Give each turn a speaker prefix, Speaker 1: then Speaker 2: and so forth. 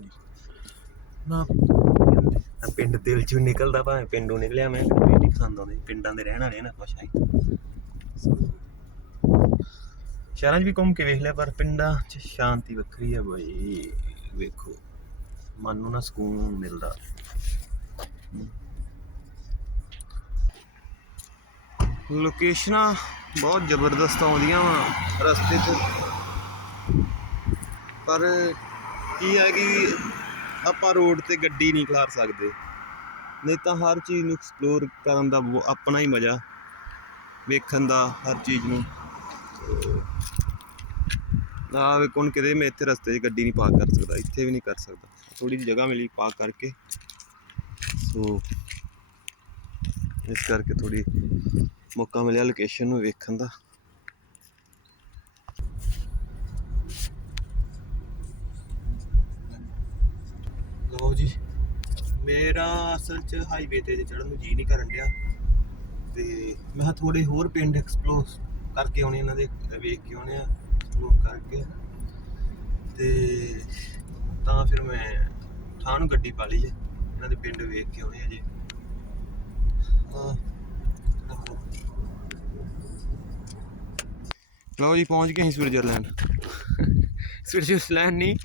Speaker 1: ਦੇਖੋ ਜੀ ਨਾ। ਆ ਪਿੰਡ ਦਿਲ ਚੋਂ ਨਿਕਲਦਾ ਭਾਵੇਂ ਪਿੰਡੋਂ ਨਿਕਲਿਆ ਮੈਂ। ਪਿੰਡ ਹੀ ਪਸੰਦ ਆਉਂਦੇ। ਪਿੰਡਾਂ ਦੇ ਰਹਿਣ ਵਾਲੇ ਨਾ ਕੁਛ ਆਈ ਸ਼ਹਿਰਾਂ 'ਚ ਵੀ ਘੁੰਮ ਕੇ ਵੇਖ ਲਿਆ ਪਰ ਪਿੰਡਾਂ 'ਚ ਸ਼ਾਂਤੀ ਵੱਖਰੀ ਹੈ ਬਈ। ਵੇਖੋ ਮਨ ਨੂੰ ਨਾ ਸਕੂਨ ਮਿਲਦਾ। ਲੋਕੇਸ਼ਨਾਂ ਬਹੁਤ ਜ਼ਬਰਦਸਤ ਆਉਂਦੀਆਂ ਵਾ ਰਸਤੇ 'ਚ। ਪਰ ਕੀ ਹੈ ਕਿ ਆਪਾਂ ਰੋਡ ਤੇ ਗੱਡੀ ਨਹੀਂ ਖਲਾਰ ਸਕਦੇ। ਨਹੀਂ ਤਾਂ ਹਰ ਚੀਜ਼ ਨੂੰ ਐਕਸਪਲੋਰ ਕਰਨ ਦਾ ਉਹ ਆਪਣਾ ਹੀ ਮਜ਼ਾ, ਵੇਖਣ ਦਾ ਹਰ ਚੀਜ਼ ਨੂੰ। ਨਾ ਵੇ ਕਿਤੇ, ਮੈਂ ਇੱਥੇ ਰਸਤੇ 'ਚ ਗੱਡੀ ਨਹੀਂ ਪਾਰਕ ਕਰ ਸਕਦਾ, ਇੱਥੇ ਵੀ ਨਹੀਂ ਕਰ ਸਕਦਾ। ਥੋੜੀ ਜਿਹੀ ਜਗ੍ਹਾ ਮਿਲੀ ਪਾਰਕ ਕਰਕੇ। ਸੋ ਇਸ ਕਰਕੇ ਥੋੜੀ ਮੌਕਾ ਮਿਲਿਆ ਲੋਕੇਸ਼ਨ ਨੂੰ ਵੇਖਣ ਦਾ। ਲਓ ਜੀ। ਮੇਰਾ ਅਸਲ 'ਚ ਹਾਈਵੇ ਤੇ ਚੜਨ ਨੂੰ ਜੀ ਨਹੀਂ ਕਰਨ ਡਿਆ। ਤੇ ਮੈਂ ਕਿਹਾ ਥੋੜੇ ਹੋਰ ਪਿੰਡ ਐਕਸਪਲੋਰ ਕਰਕੇ ਆਉਣੇ ਇਹਨਾਂ ਦੇ ਵੇਖ ਕੇ ਆਉਣੇ ਆ ਐਕਸਪਲੋਰ ਕਰਕੇ। ਤੇ ਤਾਂ ਫਿਰ ਮੈਂ ਥਾਂ ਨੂੰ ਗੱਡੀ ਪਾ ਲਈ ਹੈ, ਇਹਨਾਂ ਦੇ ਪਿੰਡ ਵੇਖ ਕੇ ਆਉਣੇ ਆ ਜੀ। ਲਓ ਜੀ, ਪਹੁੰਚ ਗਏ ਅਸੀਂ ਸਵਿਟਜ਼ਰਲੈਂਡ। ਸਵਿਟਜ਼ਰਲੈਂਡ ਨਹੀਂ